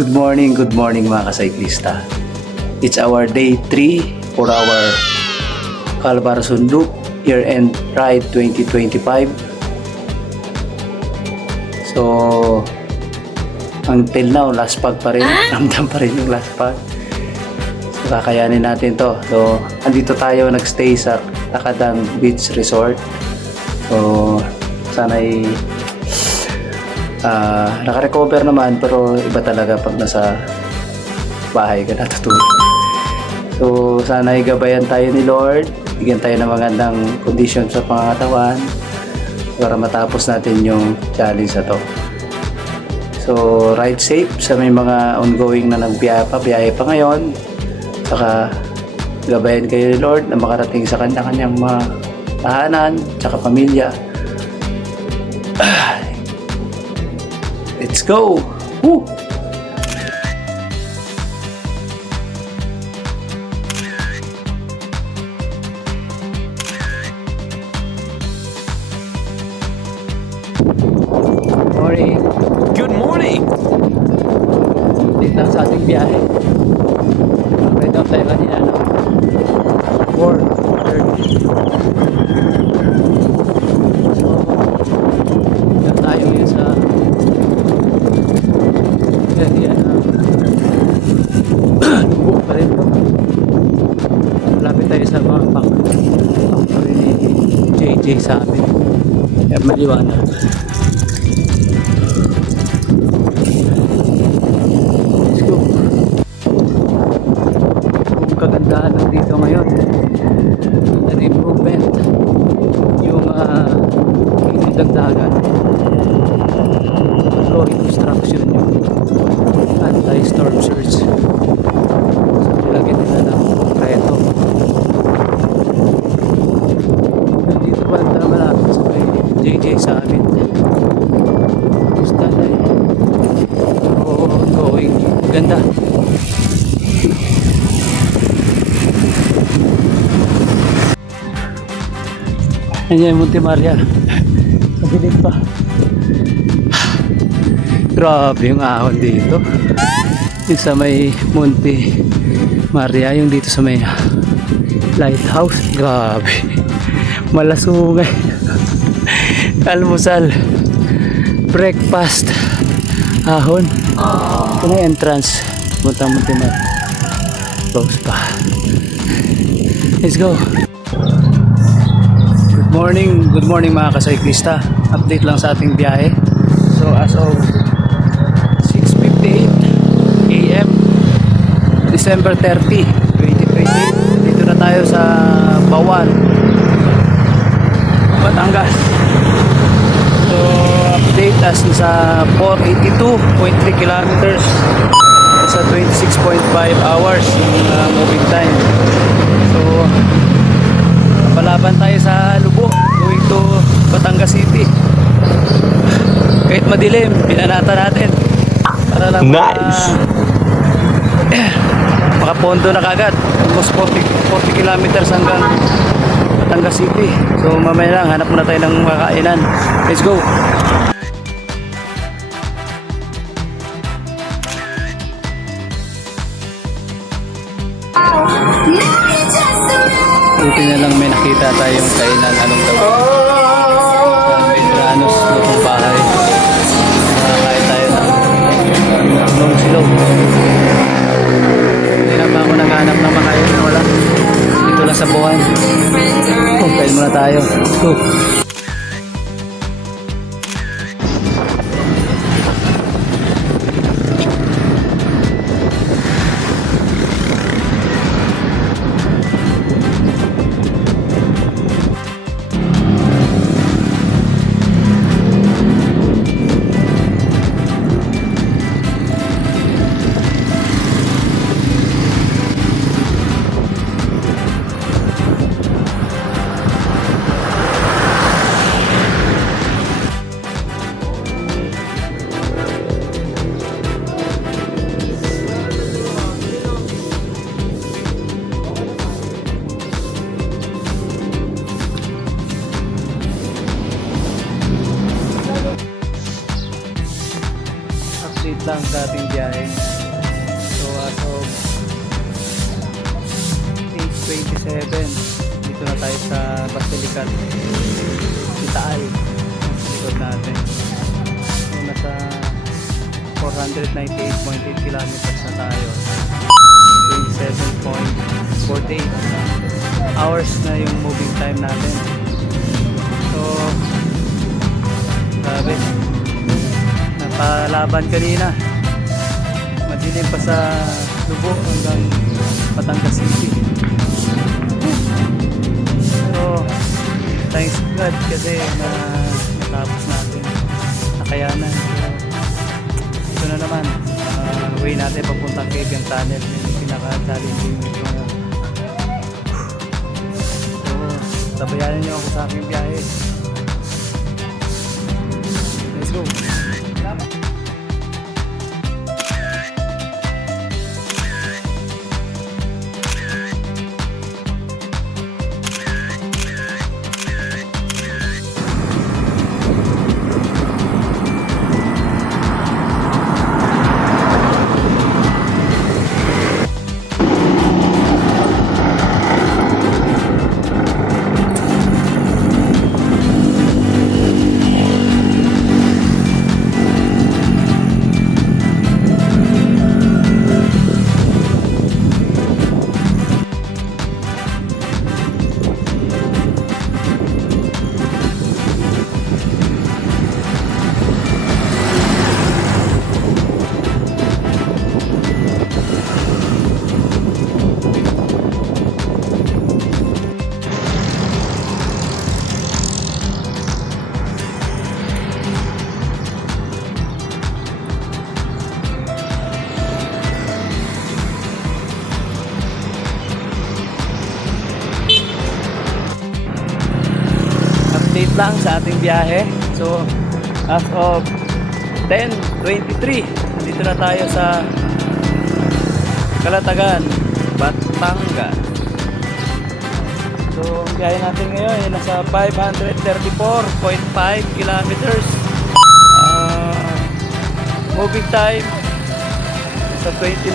Good morning mga kasyklista. It's our day 3 for our Calabarzon Loop Year-End Ride 2025. So, until now, last pag pa rin. Ramdam pa rin yung last pag. So, kakayanin natin to. So, andito tayo nagstay sa Takadang Beach Resort. So, sana'y naka-recover naman, pero iba talaga pag nasa bahay ka natutulog. So sana igabayan tayo ni Lord, bigyan tayo ng magandang condition sa pangangatawan para matapos natin yung challenge na to. So ride safe sa may mga ongoing na biyahe pa ngayon, saka gabayan kayo ni Lord na makarating sa kanya-kanyang mga tahanan saka pamilya. Let's go! Woo! Morning! Good morning! Dito lang sa ating biyahe. Ride out tayo kanina, no? 4:30. So, dito tayo yun sa area na lubog pa rin po. Malapit tayo sa mga factory ni JJ sa amin. Kaya maliwanag. Let's go. Kung kagandahan lang dito ngayon, an improvement yung kitid ng dagat. Flooring construction yung anti-storm surge. So nilagyan nila ng konkreto. Dito pa malapit sa may JJ sa amin. Basta na ongoing. Ganda. Ayan yung Monte Maria. Mabilit pa. Grabe yung ahon dito. Yung sa may Monte Maria, yung dito sa may lighthouse. Grabe. Malasungay. Almusal. Breakfast. Ahon. Ito na yung entrance. Puntang Monte Maria. Close pa. Let's go. Good morning mga kasyklista. Update lang sa ating biyahe. So as of 6:58 AM December 30, 2020, dito na tayo sa Bawan, Batangas. So update as sa 482.3 kilometers sa 26.5 hours yung moving time. So palaban tayo sa Lubo going to Batangas City. Kahit madilim, pinanata natin para lang Nice! makapondo na kagad. Almost 40 kilometers hanggang Batangas City. So mamaya lang, hanap muna tayo ng makakainan. Let's go! Buti na lang may nakita tayong kainan. Anong tawag? Medranos, lutong bahay. Nakakain tayo ng silog. Hindi na ba ako naghanap ng makain na wala? Dito lang sa buwan. Kain muna tayo. Let's go. Dito na tayo sa Basilican Itaal, likod natin. So nasa 498.8 kilometers na tayo. 27.48 hours na yung moving time natin. So grabe, napalaban kanina, madilim pa sa Lubo hanggang Batangas City. Pero thanks God kasi natapos natin, nakayanan. Ito na naman, way natin papuntang Cagayan Tunnel, yung pinaka-challenging ito na. So tabayanan nyo ako sa aking biyahe. Let's go. Update lang sa ating biyahe. So as of 10:23, dito na tayo sa Calatagan, Batangas. So ang biyahe natin ngayon ay nasa 534.5 kilometers. Moving time sa 29.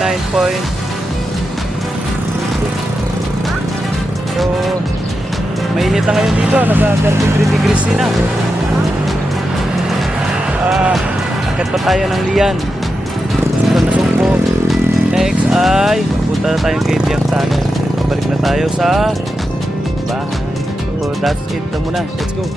So mainit na ngayon dito, nasa 33 degrees na. Akit pa tayo ng Lian. Ito na Sumpo. Next ay punta na tayong Cagayan Tunnel. Balik na tayo sa bahay. So that's it na muna. Let's go.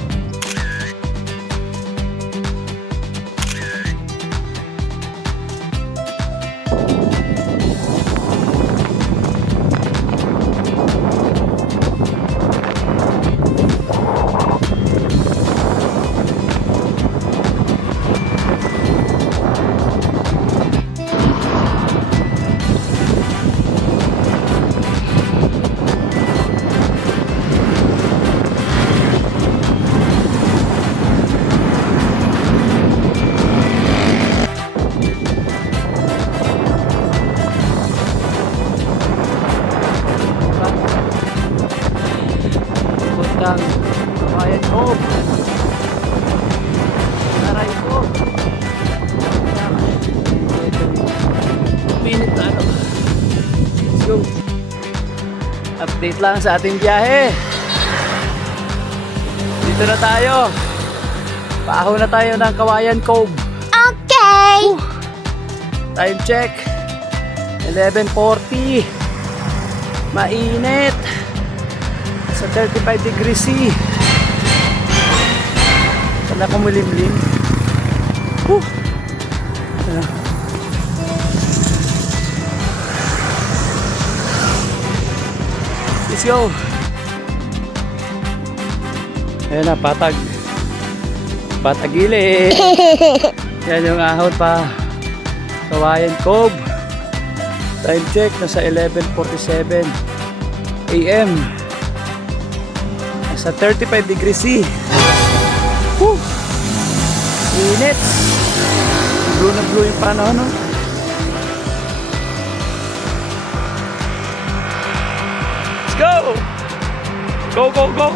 Kawayan ko. Aray ko. Minute na ano. Let's go. Update lang sa ating biyahe. Dito na tayo. Paaho na tayo ng Kawayan Cove. Okay. Time check 11:40. Mainit sa 35 degrees C. Sana kumulimlim. Let's go. Ayan na, patag. Patagili. Yan yung ahon pa. Kawayan Cove. Time check nasa 11:47 AM. Nasa 35 degrees C. Init. Blue na blue yung panahon, no? Let's go! Go, go, go!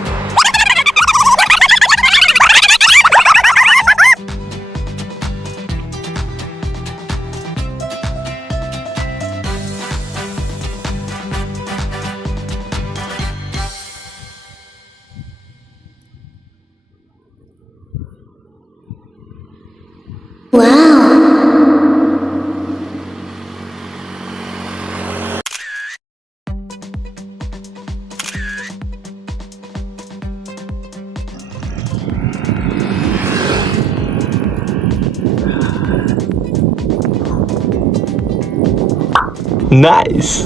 Nice!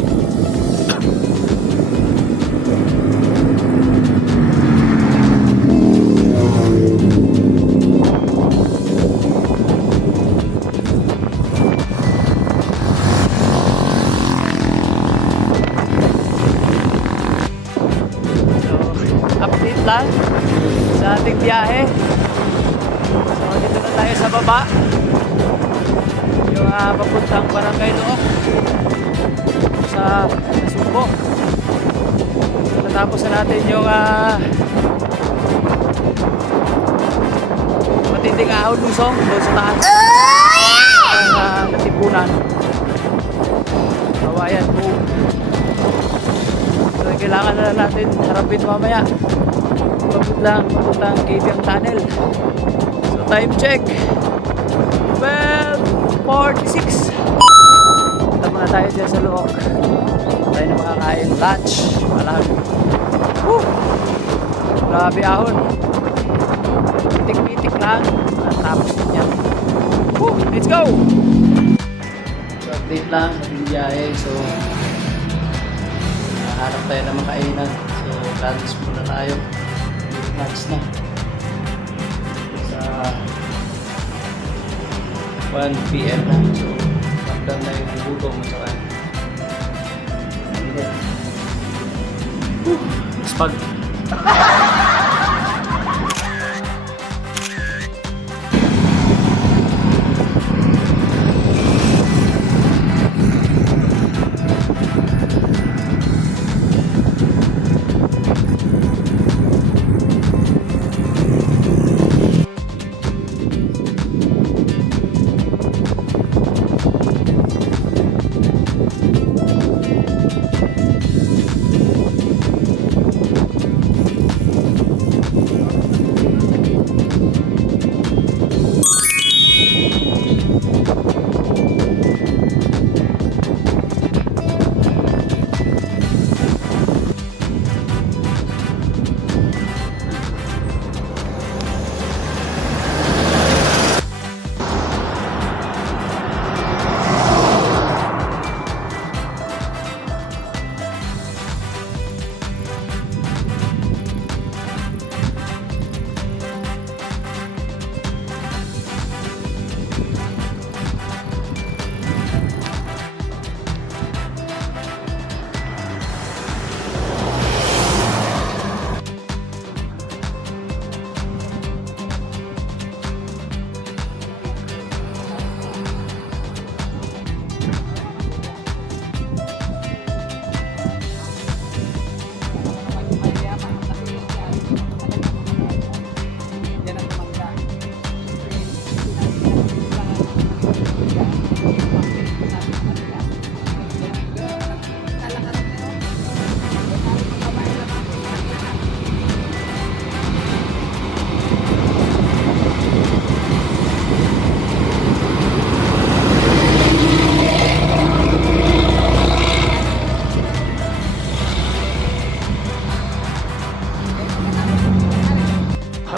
Update lang sa ating biyahe. So dito na tayo sa baba. Yung papuntang Barangay Look sa Subo. So natapos na natin yung matinding ahon lusong doon sa taas. Ang Katipunan. Kawayan po. So kailangan na natin harapin mamaya. Papuntang Kabyang Tunnel. So time check 12:46. Punta muna tayo dyan sa Look. Tayo na makakain lunch. Malag. Woo! Grabe ahon. Pitik-pitik lang. Tapos na niya. Woo! Let's go! So update lang sa biyahe. So hanap tayo na makainan. So lunch muna tayo. Lunch na. Sa 1 PM na. So pagdam na yung gutom mo sa kanya. Mas pag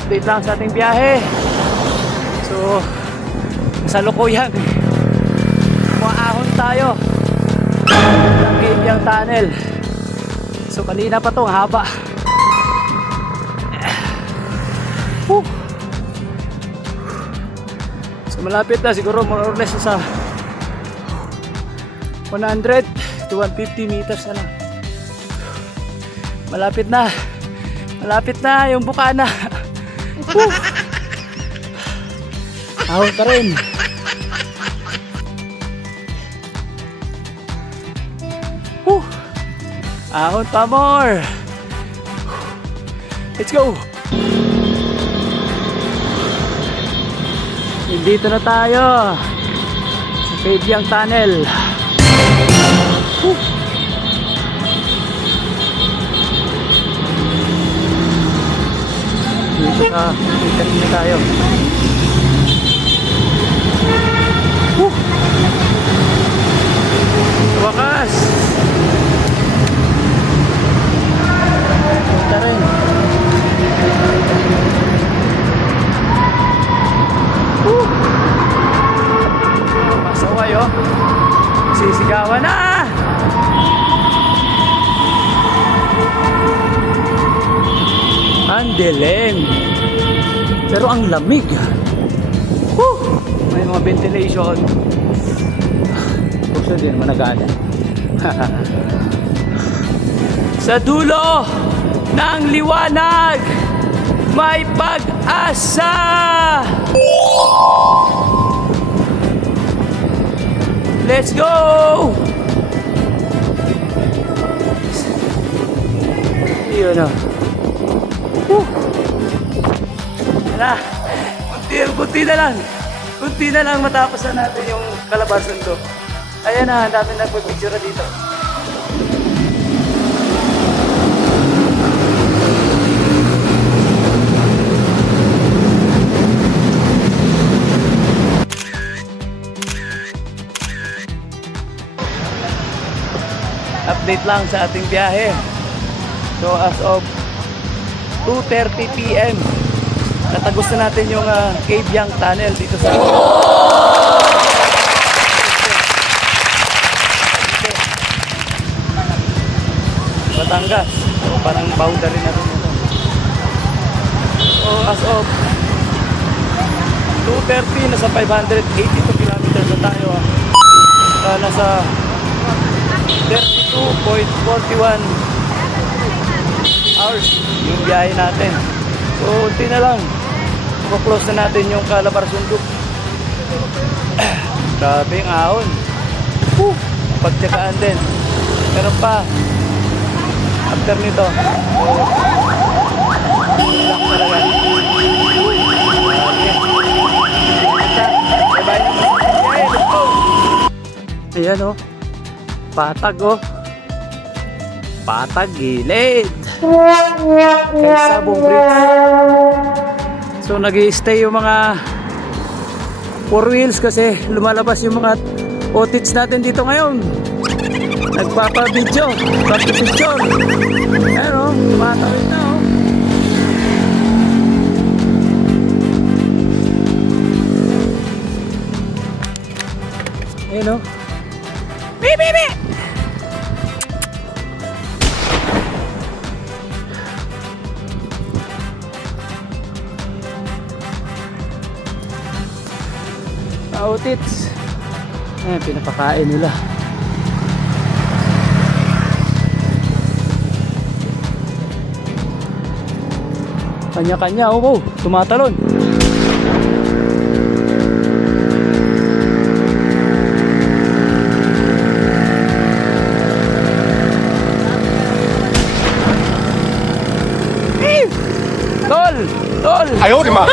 update lang sa ating biyahe. So sa Lukuyan umaahon tayo ng Kabyang Tunnel. So kanina pa to, haba. So malapit na siguro, more or less sa 100 to 150 meters na lang. Malapit na yung Bukana. Ahon pa rin. Ahon pa more. Let's go. Dito na tayo sa Kabyang Tunnel. Dito na tayo. San Belen. Pero ang lamig. Woo! May mga ventilation. Gusto din managana. Sa dulo ng liwanag, may pag-asa. Let's go! Yun o. Wala. Kunti na lang. Kunti na lang matapos na natin yung kalabasan ko. Ayan na, ang dami na picture dito. Update lang sa ating biyahe. So as of 2:30 PM, natagos na natin yung Cabyang Tunnel dito sa Batangas. So parang boundary na rin ito. So as of 2:30, nasa 582 kilometers na tayo. Nasa 32.41 hours yung biyahe natin. So unti na lang, close na natin yung Calabarzon Loop. Grabe ang ahon. Pagtsagaan din. Meron pa after nito. So lang talaga. Bye-bye. Okay, let's go. Ayan o. Patag o. Patag gilid. Kay Sabong Bridge. So nag-i-stay yung mga 4 wheels kasi lumalabas yung mga otits natin dito ngayon. Nagpapa-video, pagpipicture. Ayan o, tumatawid na o. Ayan o. Bibi! Outits. Ayan, pinapakain nila. Kanya-kanya, oh, tumatalon. Tol! Ayaw, di ma!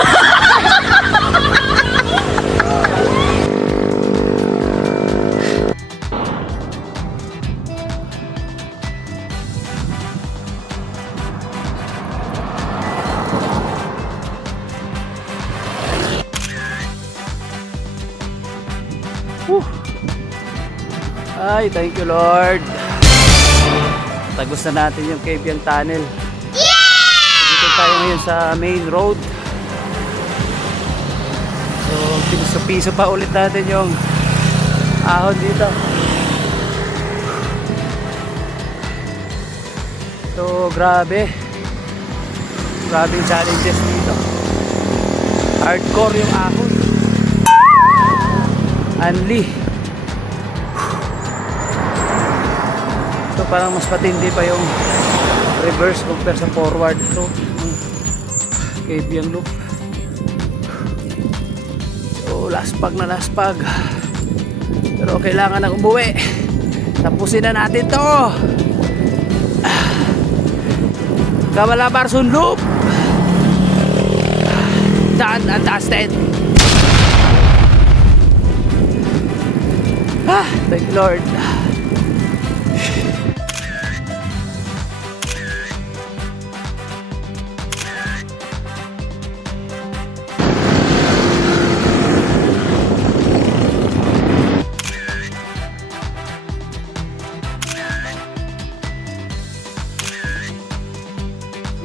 Ay, thank you Lord. Tagos na natin yung Cabyang Tunnel. Dito tayo ngayon sa main road. So, piso-piso pa ulit natin yung ahon dito. So, grabe. Grabe yung challenges dito. Hardcore yung ahon. Unli. So parang mas patindi pa yung reverse compare sa forward. So Cabyang Loop. So laspag na laspag. Pero kailangan na umuwi. Tapusin na natin to. Calabarzon Loop. Done and dusted. Thank you Lord.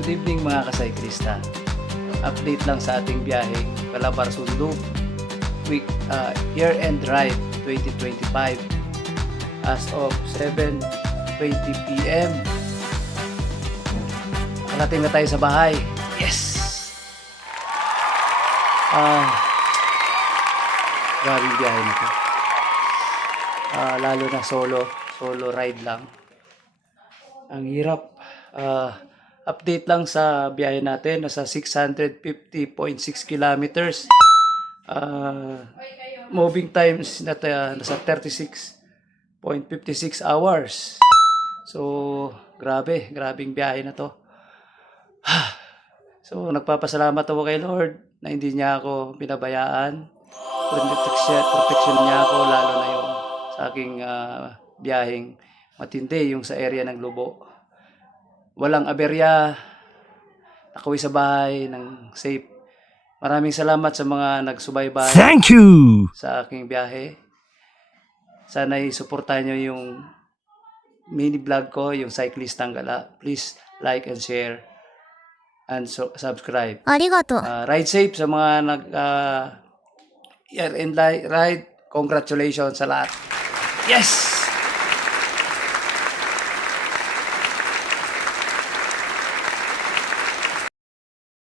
Good evening mga kasyklista. Update lang sa ating biyaheng Calabarzon Loop year-end drive 2025 as of 7:20 PM. Nakarating na tayo sa bahay. Grabe yung biyahe nito. Lalo na solo ride lang. Ang hirap. Update lang sa biyahe natin, nasa 650.6 kilometers. Moving times nasa 36.56 hours. So, grabing biyahe na to. So, nagpapasalamat ako kay Lord na hindi niya ako pinabayaan. Protection niya ako, lalo na yung sa aking biyaheng matindi, yung sa area ng Lubo. Walang aberya, nakauwi sa bahay ng safe. Maraming salamat sa mga nagsubaybay. Thank you! Sa aking biyahe. Sana'y suportahan nyo yung mini vlog ko, yung Cyclist Tanggala. Please like and share and subscribe. ありがとう。 Ride safe sa mga year-end ride. Congratulations sa lahat. Yes!